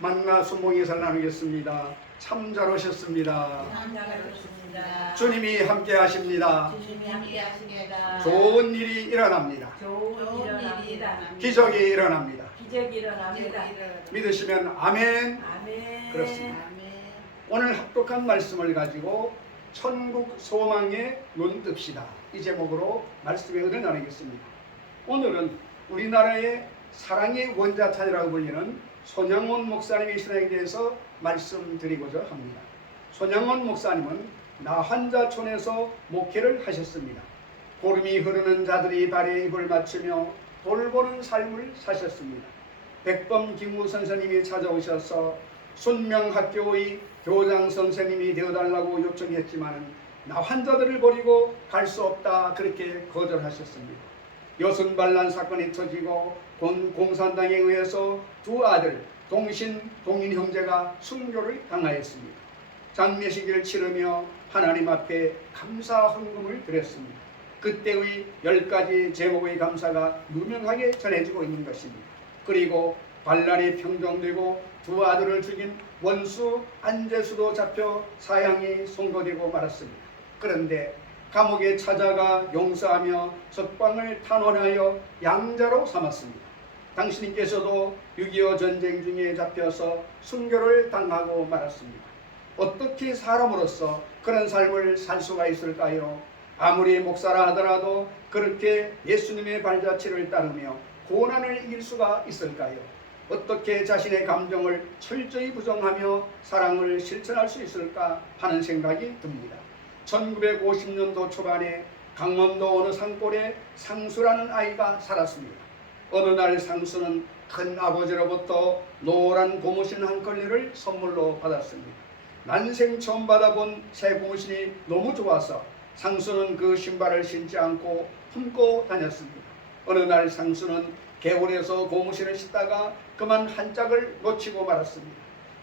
만나 순봉에서 나누겠습니다. 참 잘 오셨습니다. 주님이 함께 하십니다. 주님이 함께 하십니다. 좋은 일이 일어납니다. 좋은 일이 일어납니다. 기적이 일어납니다. 기적이 일어납니다. 믿으시면 아멘. 아멘. 그렇습니다. 아멘. 오늘 합독한 말씀을 가지고 천국 소망에 눈 뜹시다. 이 제목으로 말씀의 은을 나누겠습니다. 오늘은 우리나라의 사랑의 원자탄이라고 불리는 손양원 목사님의 신앙에 대해서 말씀드리고자 합니다. 손양원 목사님은 나환자촌에서 목회를 하셨습니다. 보름이 흐르는 자들이 발에 입을 맞추며 돌보는 삶을 사셨습니다. 백범 김우 선생님이 찾아오셔서 순명학교의 교장 선생님이 되어달라고 요청했지만 나 환자들을 버리고 갈 수 없다 그렇게 거절하셨습니다. 여순 반란 사건이 터지고 공- 공산당에 의해서 두 아들 동신 동인 형제가 순교를 당하였습니다. 장례식을 치르며 하나님 앞에 감사 헌금을 드렸습니다. 그때의 열 가지 제목의 감사가 유명하게 전해지고 있는 것입니다. 그리고 반란이 평정되고 두 아들을 죽인 원수 안재수도 잡혀 사형이 선고되고 말았습니다. 그런데 감옥에 찾아가 용서하며 석방을 탄원하여 양자로 삼았습니다. 당신께서도 6.25 전쟁 중에 잡혀서 순교를 당하고 말았습니다. 어떻게 사람으로서 그런 삶을 살 수가 있을까요? 아무리 목사라 하더라도 그렇게 예수님의 발자취를 따르며 고난을 이길 수가 있을까요? 어떻게 자신의 감정을 철저히 부정하며 사랑을 실천할 수 있을까 하는 생각이 듭니다. 1950년도 초반에 강원도 어느 산골에 상수라는 아이가 살았습니다. 어느 날 상수는 큰 아버지로부터 노란 고무신 한 컬레를 선물로 받았습니다. 난생 처음 받아본 새 고무신이 너무 좋아서 상수는 그 신발을 신지 않고 품고 다녔습니다. 어느 날 상수는 개울에서 고무신을 신다가 그만 한 짝을 놓치고 말았습니다.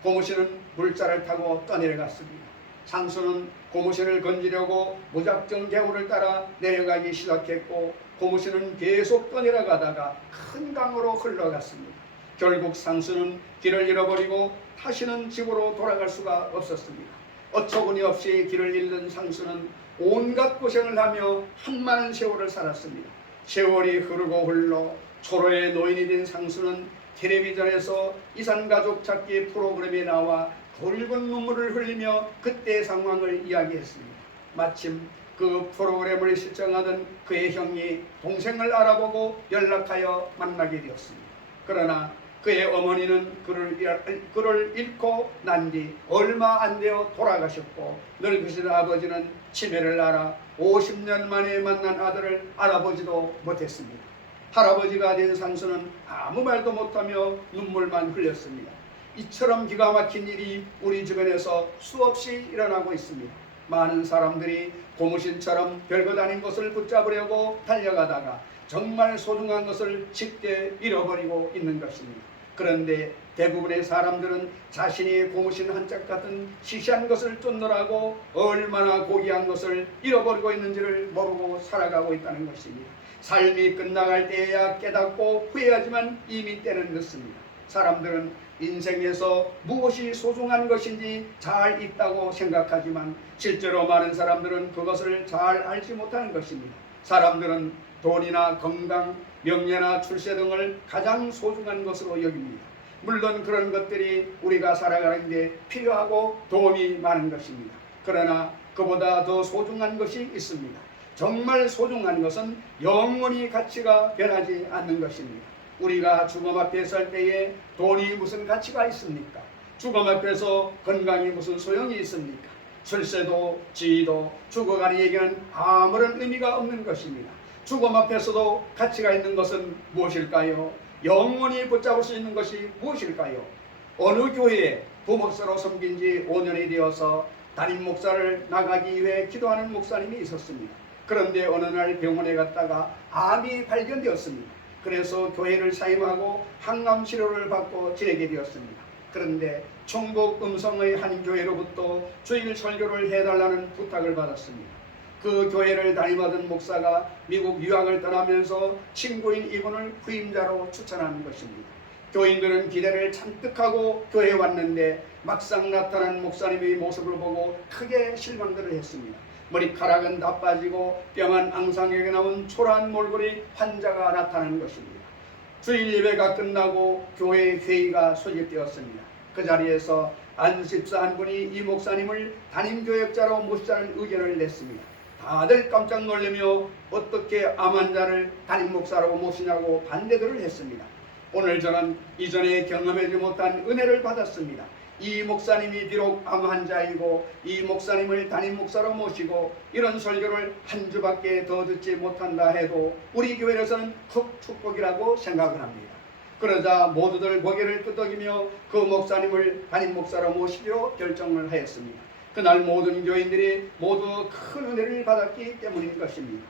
고무신은 물자를 타고 떠내려갔습니다. 상수는 고무신을 건지려고 무작정 개울을 따라 내려가기 시작했고 고무신은 계속 떠내려가다가 큰 강으로 흘러갔습니다. 결국 상수는 길을 잃어버리고 다시는 집으로 돌아갈 수가 없었습니다. 어처구니 없이 길을 잃는 상수는 온갖 고생을 하며 한 많은 세월을 살았습니다. 세월이 흐르고 흘러 초로의 노인이 된 상수는 텔레비전에서 이산가족 찾기 프로그램에 나와 붉은 눈물을 흘리며 그때 상황을 이야기했습니다. 마침 그 프로그램을 시청하던 그의 형이 동생을 알아보고 연락하여 만나게 되었습니다. 그러나 그의 어머니는 그를, 잃- 그를 잃고 난 뒤 얼마 안 되어 돌아가셨고 늙으신 아버지는 치매를 앓아 50년 만에 만난 아들을 알아보지도 못했습니다. 할아버지가 된 상수는 아무 말도 못하며 눈물만 흘렸습니다. 이처럼 기가 막힌 일이 우리 주변에서 수없이 일어나고 있습니다. 많은 사람들이 고무신처럼 별것 아닌 것을 붙잡으려고 달려가다가 정말 소중한 것을 쉽게 잃어버리고 있는 것입니다. 그런데 대부분의 사람들은 자신이 고무신 한 짝 같은 시시한 것을 쫓느라고 얼마나 고귀한 것을 잃어버리고 있는지를 모르고 살아가고 있다는 것입니다. 삶이 끝나갈 때에야 깨닫고 후회하지만 이미 때는 늦습니다. 사람들은 인생에서 무엇이 소중한 것인지 잘 있다고 생각하지만 실제로 많은 사람들은 그것을 잘 알지 못하는 것입니다. 사람들은 돈이나 건강, 명예나 출세 등을 가장 소중한 것으로 여깁니다. 물론 그런 것들이 우리가 살아가는 데 필요하고 도움이 많은 것입니다. 그러나 그보다 더 소중한 것이 있습니다. 정말 소중한 것은 영원히 가치가 변하지 않는 것입니다. 우리가 죽음 앞에 설 때에 돈이 무슨 가치가 있습니까? 죽음 앞에서 건강이 무슨 소용이 있습니까? 출세도 지위도 죽어가는 얘기는 아무런 의미가 없는 것입니다. 죽음 앞에서도 가치가 있는 것은 무엇일까요? 영원히 붙잡을 수 있는 것이 무엇일까요? 어느 교회에 부목사로 섬긴 지 5년이 되어서 담임 목사를 나가기 위해 기도하는 목사님이 있었습니다. 그런데 어느 날 병원에 갔다가 암이 발견되었습니다. 그래서 교회를 사임하고 항암 치료를 받고 지내게 되었습니다. 그런데 충북 음성의 한 교회로부터 주일 설교를 해달라는 부탁을 받았습니다. 그 교회를 담임하던 목사가 미국 유학을 떠나면서 친구인 이분을 후임자로 추천한 것입니다. 교인들은 기대를 잔뜩 하고 교회에 왔는데 막상 나타난 목사님의 모습을 보고 크게 실망들을 했습니다. 머리카락은 다 빠지고 뼈만 앙상하게 나온 초라한 몰골의 환자가 나타나는 것입니다. 주일 예배가 끝나고 교회 회의가 소집되었습니다. 그 자리에서 안십사 한 분이 이 목사님을 담임 교역자로 모시자는 의견을 냈습니다. 다들 깜짝 놀라며 어떻게 암 환자를 담임 목사로 모시냐고 반대들을 했습니다. 오늘 저는 이전에 경험하지 못한 은혜를 받았습니다. 이 목사님이 비록 암 환자이고 이 목사님을 담임 목사로 모시고 이런 설교를 한 주밖에 더 듣지 못한다 해도 우리 교회에서는 큰 축복이라고 생각을 합니다. 그러자 모두들 고개를 끄덕이며 그 목사님을 담임 목사로 모시기로 결정을 하였습니다. 그날 모든 교인들이 모두 큰 은혜를 받았기 때문인 것입니다.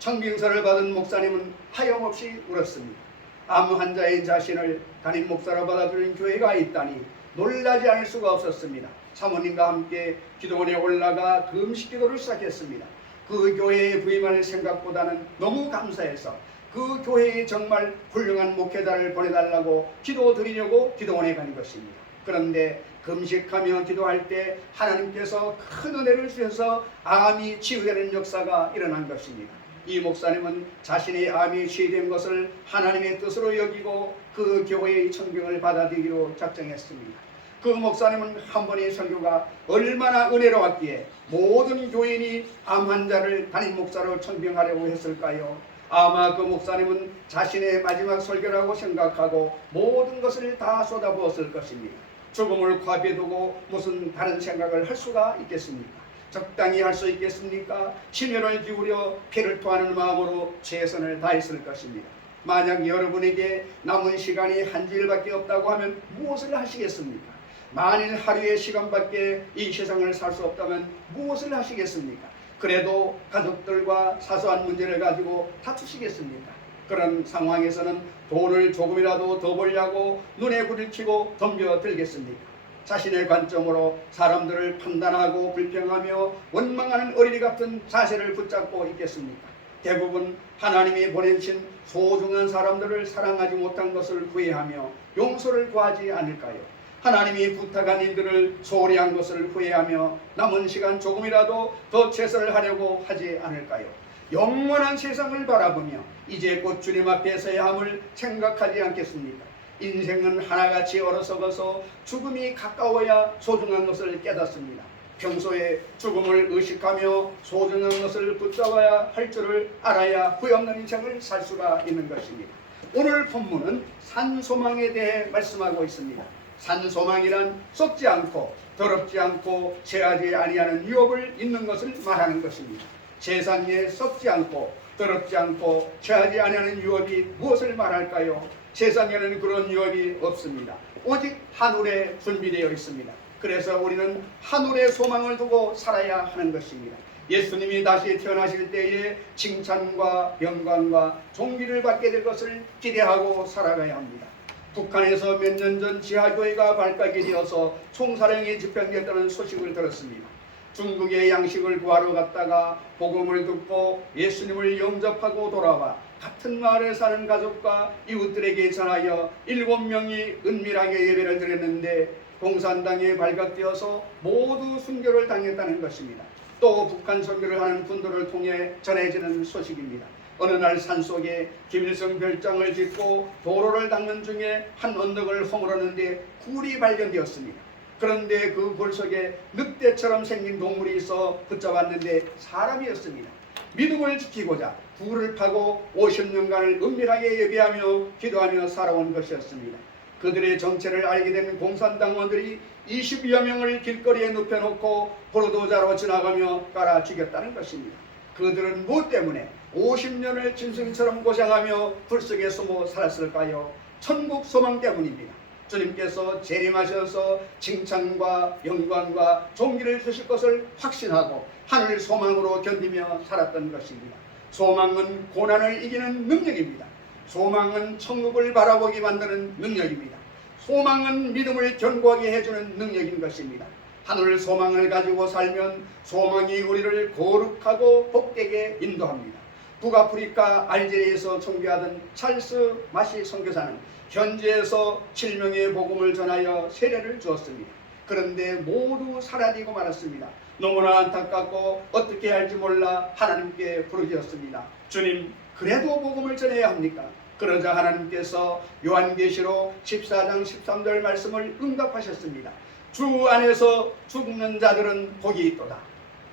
청빙서를 받은 목사님은 하염없이 울었습니다. 암 환자인 자신을 담임 목사로 받아들인 교회가 있다니 놀라지 않을 수가 없었습니다. 사모님과 함께 기도원에 올라가 금식 기도를 시작했습니다. 그 교회에 부임할 생각보다는 너무 감사해서 그 교회에 정말 훌륭한 목회자를 보내달라고 기도 드리려고 기도원에 간 것입니다. 그런데 금식하며 기도할 때 하나님께서 큰 은혜를 주셔서 암이 치유되는 역사가 일어난 것입니다. 이 목사님은 자신의 암이 치유된 것을 하나님의 뜻으로 여기고 그 교회의 청빙을 받아들이기로 작정했습니다. 그 목사님은 한 번의 설교가 얼마나 은혜로웠기에 모든 교인이 암 환자를 담임 목사로 청빙하려고 했을까요? 아마 그 목사님은 자신의 마지막 설교라고 생각하고 모든 것을 다 쏟아부었을 것입니다. 죽음을 코앞에 두고 무슨 다른 생각을 할 수가 있겠습니까? 적당히 할 수 있겠습니까? 심혈을 기울여 피를 토하는 마음으로 최선을 다했을 것입니다. 만약 여러분에게 남은 시간이 한 주일밖에 없다고 하면 무엇을 하시겠습니까? 만일 하루의 시간밖에 이 세상을 살 수 없다면 무엇을 하시겠습니까? 그래도 가족들과 사소한 문제를 가지고 다투시겠습니까? 그런 상황에서는 돈을 조금이라도 더 벌려고 눈에 켜고 덤벼들겠습니까? 자신의 관점으로 사람들을 판단하고 불평하며 원망하는 어린이 같은 자세를 붙잡고 있겠습니까? 대부분 하나님이 보내신 소중한 사람들을 사랑하지 못한 것을 후회하며 용서를 구하지 않을까요? 하나님이 부탁한 일들을 소홀히 한 것을 후회하며 남은 시간 조금이라도 더 최선을 하려고 하지 않을까요? 영원한 세상을 바라보며 이제 곧 주님 앞에 서야 함을 생각하지 않겠습니까? 인생은 하나같이 얼어서가서 죽음이 가까워야 소중한 것을 깨닫습니다. 평소에 죽음을 의식하며 소중한 것을 붙잡아야 할 줄을 알아야 후회 없는 인생을 살 수가 있는 것입니다. 오늘 본문은 산소망에 대해 말씀하고 있습니다. 산소망이란 썩지 않고 더럽지 않고 체하지 아니하는 유업을 있는 것을 말하는 것입니다. 세상에 썩지 않고 더럽지 않고 체하지 아니하는 유업이 무엇을 말할까요? 세상에는 그런 유업이 없습니다. 오직 하늘에 준비되어 있습니다. 그래서 우리는 하늘의 소망을 두고 살아야 하는 것입니다. 예수님이 다시 태어나실 때에 칭찬과 영광과 존귀를 받게 될 것을 기대하고 살아가야 합니다. 북한에서 몇 년 전 지하교회가 발각이 되어서 총사령이 집행됐다는 소식을 들었습니다. 중국의 양식을 구하러 갔다가 복음을 듣고 예수님을 영접하고 돌아와 같은 마을에 사는 가족과 이웃들에게 전하여 일곱 명이 은밀하게 예배를 드렸는데 공산당에 발각되어서 모두 순교를 당했다는 것입니다. 또 북한 선교를 하는 분들을 통해 전해지는 소식입니다. 어느 날 산속에 김일성 별장을 짓고 도로를 닦는 중에 한 언덕을 허물었는데 굴이 발견되었습니다. 그런데 그 굴 속에 늑대처럼 생긴 동물이 있어 붙잡았는데 사람이었습니다. 믿음을 지키고자 굴을 파고 50년간을 은밀하게 예배하며 기도하며 살아온 것이었습니다. 그들의 정체를 알게 된 공산당원들이 20여 명을 길거리에 눕혀놓고 포르도자로 지나가며 깔아 죽였다는 것입니다. 그들은 무엇 때문에 50년을 짐승처럼 고생하며 불 속에 숨어 살았을까요? 천국 소망 때문입니다. 주님께서 재림하셔서 칭찬과 영광과 존귀를 주실 것을 확신하고 하늘 소망으로 견디며 살았던 것입니다. 소망은 고난을 이기는 능력입니다. 소망은 천국을 바라보게 만드는 능력입니다. 소망은 믿음을 견고하게 해주는 능력인 것입니다. 하늘 소망을 가지고 살면 소망이 우리를 거룩하고 복되게 인도합니다. 북아프리카 알제리에서 선교하던 찰스 마시 선교사는 현지에서 7명의 복음을 전하여 세례를 주었습니다. 그런데 모두 사라지고 말았습니다. 너무나 안타깝고 어떻게 할지 몰라 하나님께 부르짖었습니다. 주님, 그래도 복음을 전해야 합니까? 그러자 하나님께서 요한계시록 14장 13절 말씀을 응답하셨습니다. 주 안에서 죽는 자들은 복이 있도다.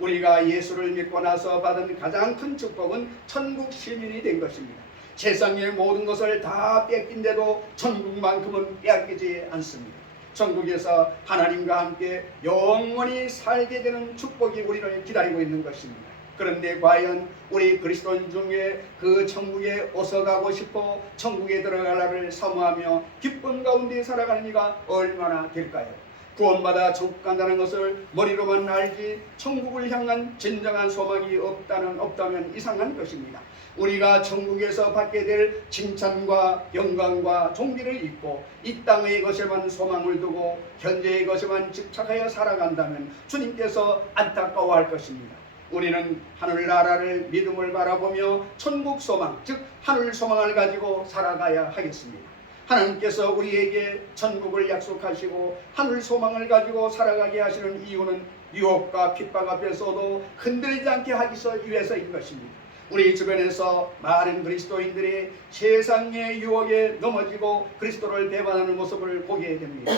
우리가 예수를 믿고 나서 받은 가장 큰 축복은 천국 시민이 된 것입니다. 세상의 모든 것을 다 뺏긴데도 천국만큼은 빼앗기지 않습니다. 천국에서 하나님과 함께 영원히 살게 되는 축복이 우리를 기다리고 있는 것입니다. 그런데 과연 우리 그리스도인 중에 그 천국에 어서 가고 싶어 천국에 들어가라를 사모하며 기쁨 가운데 살아가는 이가 얼마나 될까요? 구원받아 천국 간다는 것을 머리로만 알지 천국을 향한 진정한 소망이 없다는 없다면 이상한 것입니다. 우리가 천국에서 받게 될 칭찬과 영광과 존귀를 잊고 이 땅의 것에만 소망을 두고 현재의 것에만 집착하여 살아간다면 주님께서 안타까워할 것입니다. 우리는 하늘나라를 믿음을 바라보며 천국 소망, 즉 하늘 소망을 가지고 살아가야 하겠습니다. 하나님께서 우리에게 천국을 약속하시고 하늘 소망을 가지고 살아가게 하시는 이유는 유혹과 핍박 앞에서도 흔들리지 않게 하기 위해서인 것입니다. 우리 주변에서 많은 그리스도인들이 세상의 유혹에 넘어지고 그리스도를 배반하는 모습을 보게 됩니다.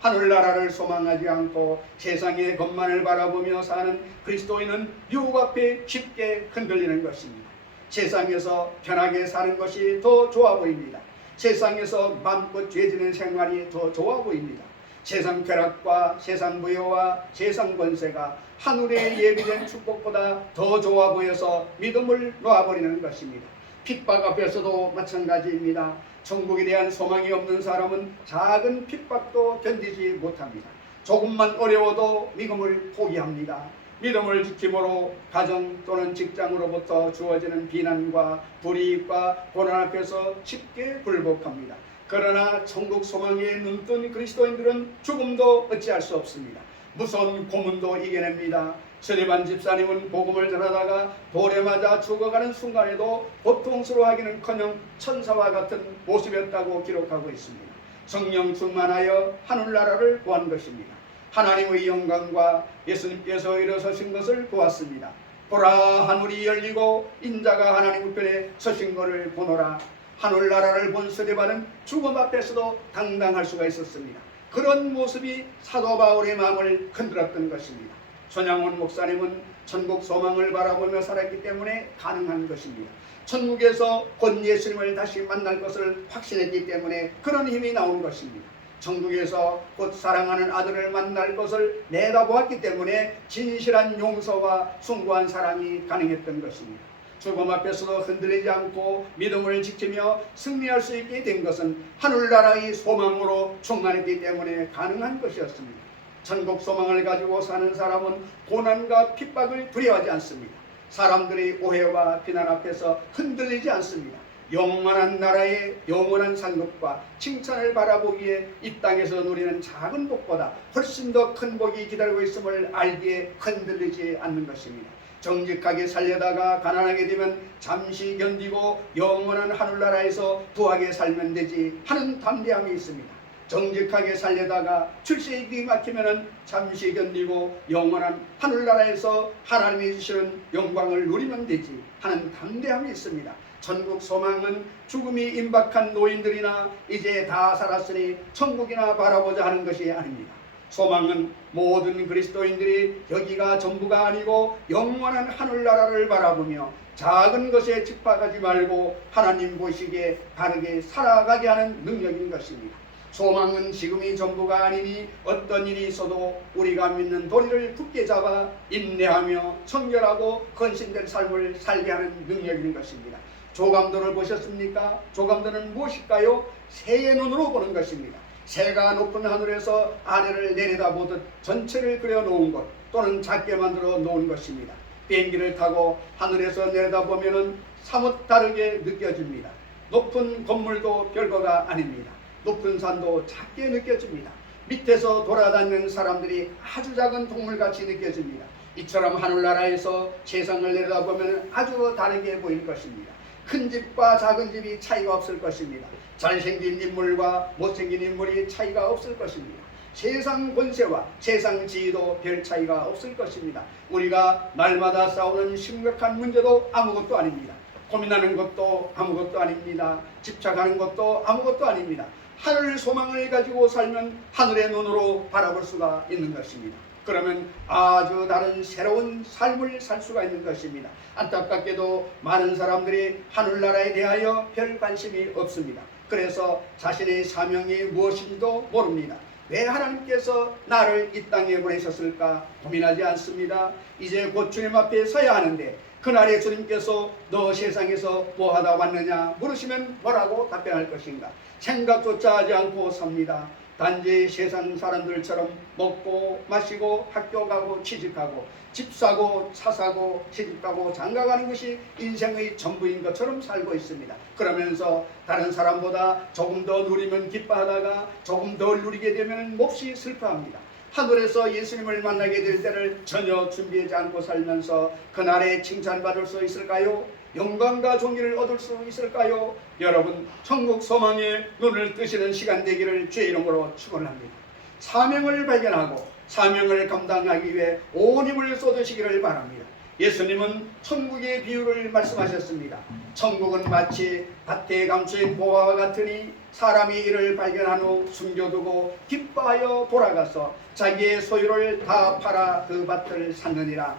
하늘나라를 소망하지 않고 세상의 것만을 바라보며 사는 그리스도인은 유혹 앞에 쉽게 흔들리는 것입니다. 세상에서 편하게 사는 것이 더 좋아 보입니다. 세상에서 마음껏 죄지는 생활이 더 좋아 보입니다. 세상 쾌락과 세상 부여와 세상 권세가 하늘에 예비된 축복보다 더 좋아 보여서 믿음을 놓아버리는 것입니다. 핍박 앞에서도 마찬가지입니다. 천국에 대한 소망이 없는 사람은 작은 핍박도 견디지 못합니다. 조금만 어려워도 믿음을 포기합니다. 믿음을 지킴으로 가정 또는 직장으로부터 주어지는 비난과 불이익과 고난 앞에서 쉽게 굴복합니다. 그러나 천국 소망에 눈뜬 그리스도인들은 죽음도 어찌할 수 없습니다. 무서운 고문도 이겨냅니다. 세례반 집사님은 복음을 전하다가 돌에 맞아 죽어가는 순간에도 고통스러워하기는커녕 천사와 같은 모습이었다고 기록하고 있습니다. 성령 충만하여 하늘나라를 보한 것입니다. 하나님의 영광과 예수님께서 일어서신 것을 보았습니다. 보라 하늘이 열리고 인자가 하나님 우편에 서신 것을 보노라 하늘나라를 본 세례반은 죽음 앞에서도 당당할 수가 있었습니다. 그런 모습이 사도 바울의 마음을 흔들었던 것입니다. 손양원 목사님은 천국 소망을 바라보며 살았기 때문에 가능한 것입니다. 천국에서 곧 예수님을 다시 만날 것을 확신했기 때문에 그런 힘이 나온 것입니다. 천국에서 곧 사랑하는 아들을 만날 것을 내다보았기 때문에 진실한 용서와 숭고한 사랑이 가능했던 것입니다. 죽음 앞에서도 흔들리지 않고 믿음을 지키며 승리할 수 있게 된 것은 하늘나라의 소망으로 충만했기 때문에 가능한 것이었습니다. 천국 소망을 가지고 사는 사람은 고난과 핍박을 두려워하지 않습니다. 사람들의 오해와 비난 앞에서 흔들리지 않습니다. 영원한 나라의 영원한 상급과 칭찬을 바라보기에 이 땅에서 누리는 작은 복보다 훨씬 더 큰 복이 기다리고 있음을 알기에 흔들리지 않는 것입니다. 정직하게 살려다가 가난하게 되면 잠시 견디고 영원한 하늘나라에서 부하게 살면 되지 하는 담대함이 있습니다. 정직하게 살려다가 출세익이 막히면은 잠시 견디고 영원한 하늘나라에서 하나님이 주시는 영광을 누리면 되지 하는 담대함이 있습니다. 천국 소망은 죽음이 임박한 노인들이나 이제 다 살았으니 천국이나 바라보자 하는 것이 아닙니다. 소망은 모든 그리스도인들이 여기가 전부가 아니고 영원한 하늘나라를 바라보며 작은 것에 집착하지 말고 하나님 보시기에 바르게 살아가게 하는 능력인 것입니다. 소망은 지금이 전부가 아니니 어떤 일이 있어도 우리가 믿는 도리를 굳게 잡아 인내하며 청결하고 헌신된 삶을 살게 하는 능력인 것입니다. 조감도를 보셨습니까? 조감도는 무엇일까요? 새의 눈으로 보는 것입니다. 새가 높은 하늘에서 아래를 내려다보듯 전체를 그려놓은 것 또는 작게 만들어 놓은 것입니다. 비행기를 타고 하늘에서 내려다보면 사뭇 다르게 느껴집니다. 높은 건물도 별거가 아닙니다. 높은 산도 작게 느껴집니다. 밑에서 돌아다니는 사람들이 아주 작은 동물같이 느껴집니다. 이처럼 하늘나라에서 세상을 내려다보면 아주 다르게 보일 것입니다. 큰 집과 작은 집이 차이가 없을 것입니다. 잘생긴 인물과 못생긴 인물이 차이가 없을 것입니다. 세상 권세와 세상 지위도 별 차이가 없을 것입니다. 우리가 날마다 싸우는 심각한 문제도 아무것도 아닙니다. 고민하는 것도 아무것도 아닙니다. 집착하는 것도 아무것도 아닙니다. 하늘 소망을 가지고 살면 하늘의 눈으로 바라볼 수가 있는 것입니다. 그러면 아주 다른 새로운 삶을 살 수가 있는 것입니다. 안타깝게도 많은 사람들이 하늘나라에 대하여 별 관심이 없습니다. 그래서 자신의 사명이 무엇인지도 모릅니다. 왜 하나님께서 나를 이 땅에 보내셨을까 고민하지 않습니다. 이제 곧 주님 앞에 서야 하는데 그날에 주님께서 너 세상에서 뭐 하다 왔느냐 물으시면 뭐라고 답변할 것인가 생각조차 하지 않고 삽니다. 단지 세상 사람들처럼 먹고 마시고 학교 가고 취직하고 집 사고 차 사고 시집 가고 장가 가는 것이 인생의 전부인 것처럼 살고 있습니다. 그러면서 다른 사람보다 조금 더 누리면 기뻐하다가 조금 덜 누리게 되면 몹시 슬퍼합니다. 하늘에서 예수님을 만나게 될 때를 전혀 준비하지 않고 살면서 그날에 칭찬받을 수 있을까요? 영광과 존귀를 얻을 수 있을까요? 여러분 천국 소망에 눈을 뜨시는 시간 되기를 주의 이름으로 축원합니다. 사명을 발견하고 사명을 감당하기 위해 온 힘을 쏟으시기를 바랍니다. 예수님은 천국의 비유를 말씀하셨습니다. 천국은 마치 밭에 감추인 보화와 같으니 사람이 이를 발견한 후 숨겨두고 기뻐하여 돌아가서 자기의 소유를 다 팔아 그 밭을 샀느니라.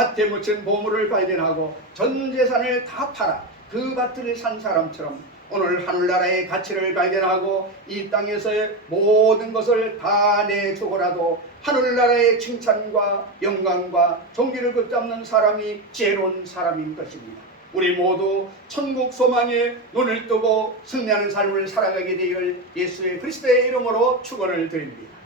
밭에 묻힌 보물을 발견하고 전 재산을 다 팔아 그 밭을 산 사람처럼 오늘 하늘나라의 가치를 발견하고 이 땅에서의 모든 것을 다 내주고라도 하늘나라의 칭찬과 영광과 존귀를 붙잡는 사람이 지혜로운 사람인 것입니다. 우리 모두 천국 소망에 눈을 뜨고 승리하는 삶을 살아가게 되기를 예수의 그리스도의 이름으로 축원을 드립니다.